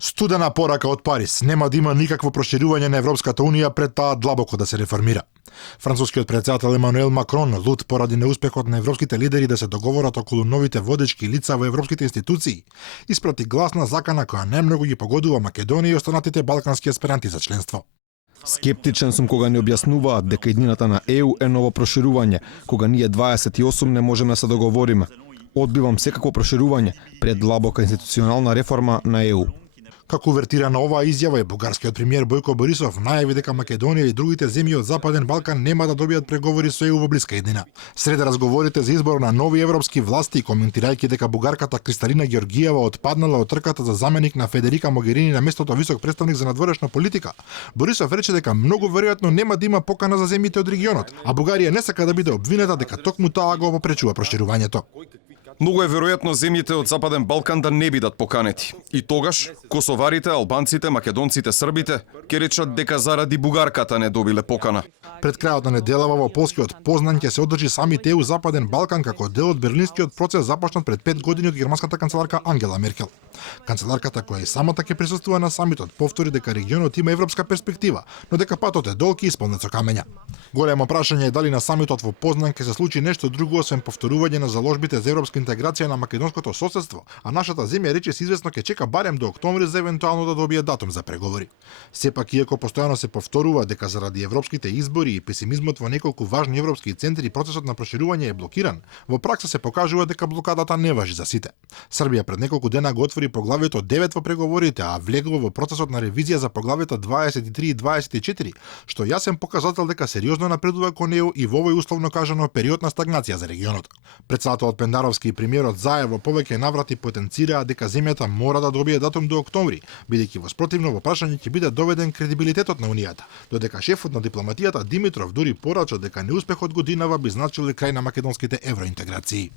Студена порака од Париз, нема да има никакво проширување на Европската Унија пред таа длабоко да се реформира. Францускиот претседател Емануел Макрон, лут поради неуспехот на европските лидери да се договорат околу новите водечки лица во европските институции, испрати гласна закана која најмногу ги погодува Македонија и останатите балкански аспиранти за членство. Скептичен сум кога ни објаснуваат дека иднината на ЕУ е ново проширување, кога ние 28 не можеме да се договориме. Одбивам секако проширување пред длабока институционална реформа на ЕУ. Како увертира на оваа изјава и бугарскиот премиер Бојко Борисов најави дека Македонија и другите земји од Западен Балкан нема да добијат преговори со ЕУ во блиска иднина. Сред разговорите за избор на нови европски власти, коментирајќи дека бугарката Кристалина Ѓоргиева отпаднала од трката за заменик на Федерика Могерини на местото висок представник за надворешна политика, Борисов рече дека многу веројатно нема да има покана за земјите од регионот, а Бугарија не сака да биде обвинета дека токму таа го попречува проширувањето. Многу е веројатно земјите од Западен Балкан да не бидат поканети. И тогаш косоварите, албанците, македонците, србите ќе речат дека заради бугарката не добиле покана. Пред крајот на неделава во полскиот Познан ќе се одржи самит ЕУ Западен Балкан како дел од берлинскиот процес започнат пред 5 години од германската канцеларка Ангела Меркел. Канцеларката која и самата ќе присуствува на самитот повтори дека регионот има европска перспектива, но дека патот е долг и исполнет со камења. Големо прашање е дали на самитот во Познан ќе се случи нешто друго освен повторување на заложбите за европска интеграција на македонското соседство, а нашата земја рече се известно ќе чека барем до октомври за евентуално да добие датум за преговори. Сепак иако постојано се повторува дека заради европските избори и песимизмот во неколку важни европски центри процесот на проширување е блокиран, во пракса се покажува дека блокадата не важи за сите. Србија пред неколку дена го отвори поглавието 9 во преговорите, а влегува во процесот на ревизија за поглавието 23 и 24, што јасен показател дека сериозно напредува кон ЕУ и во овој условно кажано период на стагнација за регионот. Претседателот Пендаровски и премиерот Заев во повеќе наврати потенцираа дека земјата мора да добие датум до октомври, бидејќи во спротивно во прашање ќе биде доведен кредибилитетот на Унијата, додека шефот на дипломатијата Димитров дури порача дека неуспехот годинава би значил и крај на македонските евроинтеграции.